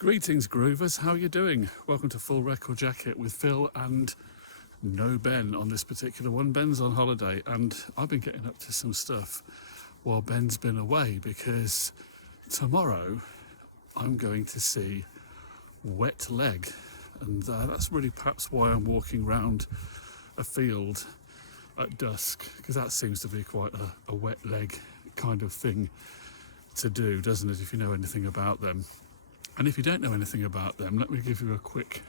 Greetings Groovers, how are you doing? Welcome to Full Record Jacket with Phil and no Ben on this particular one. Ben's on holiday and I've been getting up to some stuff while Ben's been away because tomorrow I'm going to see Wet Leg, and that's really perhaps why I'm walking around a field at dusk, because that seems to be quite a wet leg kind of thing to do, doesn't it, if you know anything about them. And if you don't know anything about them, let me give you a quick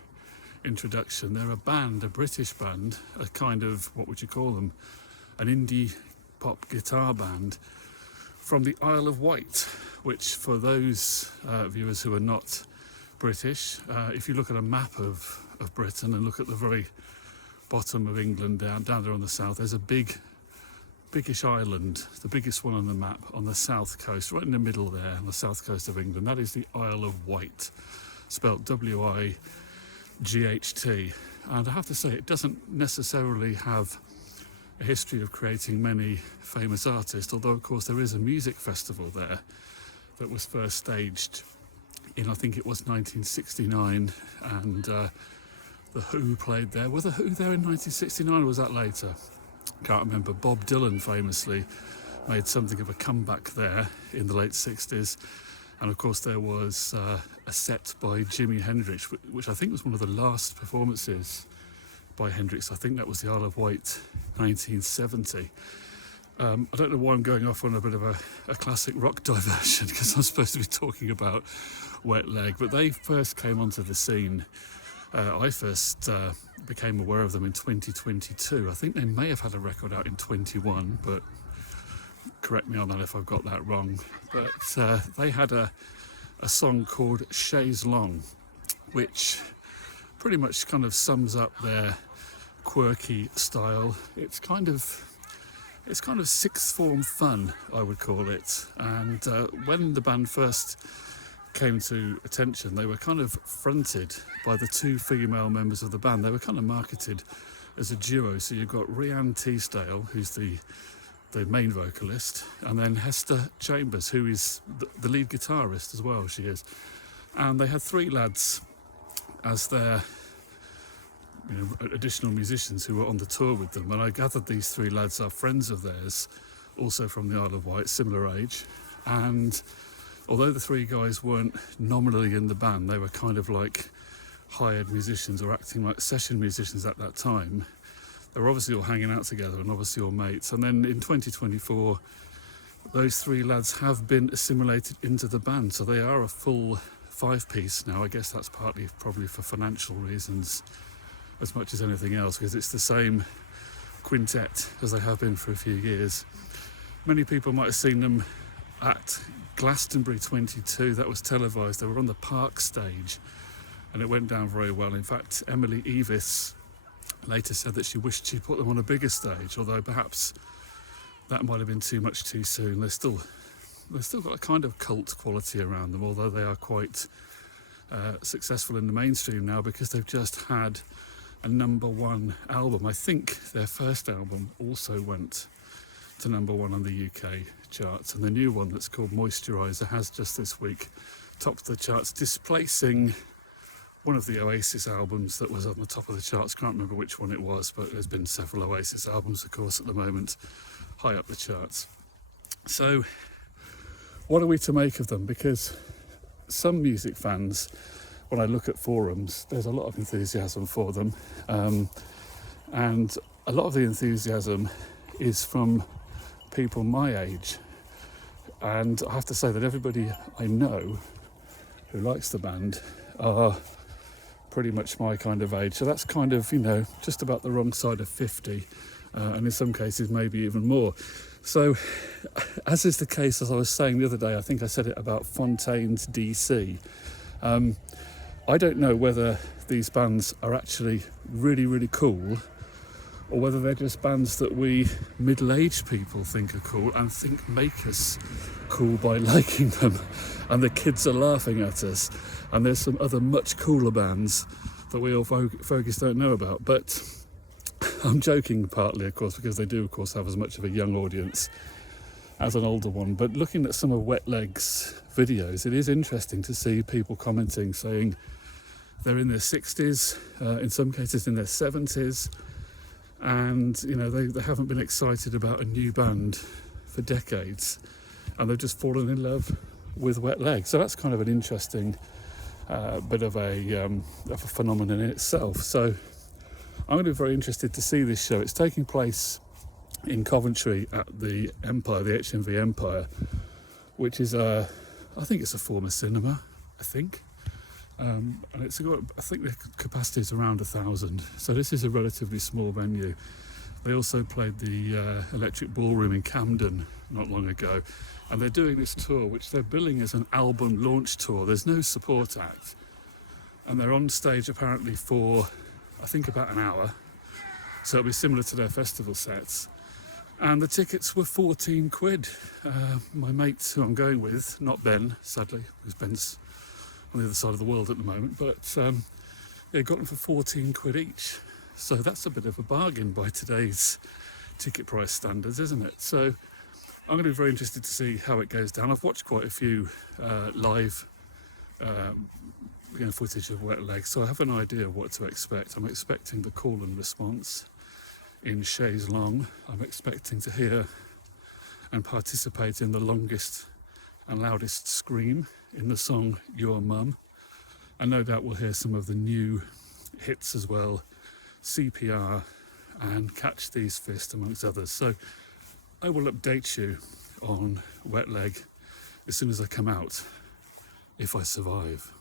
introduction. They're a band, a British band, a kind of, what would you call them, an indie pop guitar band from the Isle of Wight, which for those viewers who are not British, if you look at a map of Britain and look at the very bottom of England down there on the south, there's a biggish island, the biggest one on the map on the south coast, right in the middle there on the south coast of England. That is the Isle of Wight, spelt W-I-G-H-T. And I have to say, it doesn't necessarily have a history of creating many famous artists, although of course there is a music festival there that was first staged in, I think it was 1969, and The Who played there. Were The Who there in 1969 or was that later? Can't remember. Bob Dylan famously made something of a comeback there in the late 60s, and of course there was a set by Jimi Hendrix, which I think was one of the last performances by Hendrix. I think that was the Isle of Wight 1970. I don't know why I'm going off on a bit of a classic rock diversion, because I'm supposed to be talking about Wet Leg, but they first came onto the scene. I first became aware of them in 2022. I think they may have had a record out in 21, but correct me on that if I've got that wrong. But they had a song called Chaise Long, which pretty much kind of sums up their quirky style. It's kind of sixth form fun, I would call it. And when the band first came to attention, they were kind of fronted by the two female members of the band. They were kind of marketed as a duo. So you've got Rhiannon Teasdale, who's the main vocalist, and then Hester Chambers, who is the lead guitarist as well, she is. And they had three lads as their additional musicians who were on the tour with them. And I gathered these three lads are friends of theirs, also from the Isle of Wight, similar age. And although the three guys weren't nominally in the band, they were kind of like hired musicians or acting like session musicians at that time. They were obviously all hanging out together and obviously all mates. And then in 2024, those three lads have been assimilated into the band. So they are a full five-piece now. I guess that's partly probably for financial reasons as much as anything else, because it's the same quintet as they have been for a few years. Many people might have seen them at Glastonbury 22, that was televised. They were on the Park stage and it went down very well. In fact, Emily Evis later said that she wished she put them on a bigger stage, although perhaps that might have been too much too soon. They've still got a kind of cult quality around them, although they are quite successful in the mainstream now, because they've just had a #1 album. I think their first album also went to #1 on the UK charts, and the new one that's called Moisturiser has just this week topped the charts, displacing one of the Oasis albums that was on the top of the charts. Can't remember which one it was, but there's been several Oasis albums, of course, at the moment high up the charts. So what are we to make of them? Because some music fans, when I look at forums, there's a lot of enthusiasm for them, and a lot of the enthusiasm is from people my age, and I have to say that everybody I know who likes the band are pretty much my kind of age. So that's kind of, just about the wrong side of 50, and in some cases maybe even more. So, as is the case, as I was saying the other day, I think I said it about Fontaine's DC. I don't know whether these bands are actually really, really cool, or whether they're just bands that we middle-aged people think are cool and think make us cool by liking them, and the kids are laughing at us, and there's some other much cooler bands that we all focus don't know about. But I'm joking partly, of course, because they do, of course, have as much of a young audience as an older one. But looking at some of Wet Leg's videos, it is interesting to see people commenting, saying they're in their 60s, in some cases in their 70s, and you know they haven't been excited about a new band for decades, and they've just fallen in love with Wet Leg. So that's kind of an interesting bit of a phenomenon in itself. So I'm going to be very interested to see this show. It's taking place in Coventry at the Empire, the HMV Empire, which is I think it's a former cinema, I think. And it's got, I think the capacity is around 1,000. So this is a relatively small venue. They also played the Electric Ballroom in Camden not long ago. And they're doing this tour, which they're billing as an album launch tour. There's no support act. And they're on stage apparently for, I think, about an hour. So it'll be similar to their festival sets. And the tickets were 14 quid. My mate who I'm going with, not Ben, sadly, because Ben's on the other side of the world at the moment, but they got them for 14 quid each. So that's a bit of a bargain by today's ticket price standards, isn't it? So I'm going to be very interested to see how it goes down. I've watched quite a few live footage of Wet Leg, so I have an idea of what to expect. I'm expecting the call and response in chaise longue. I'm expecting to hear and participate in the longest and loudest scream in the song Your Mum, and no doubt we'll hear some of the new hits as well, CPR and Catch These Fists amongst others. So I will update you on Wet Leg as soon as I come out, if I survive.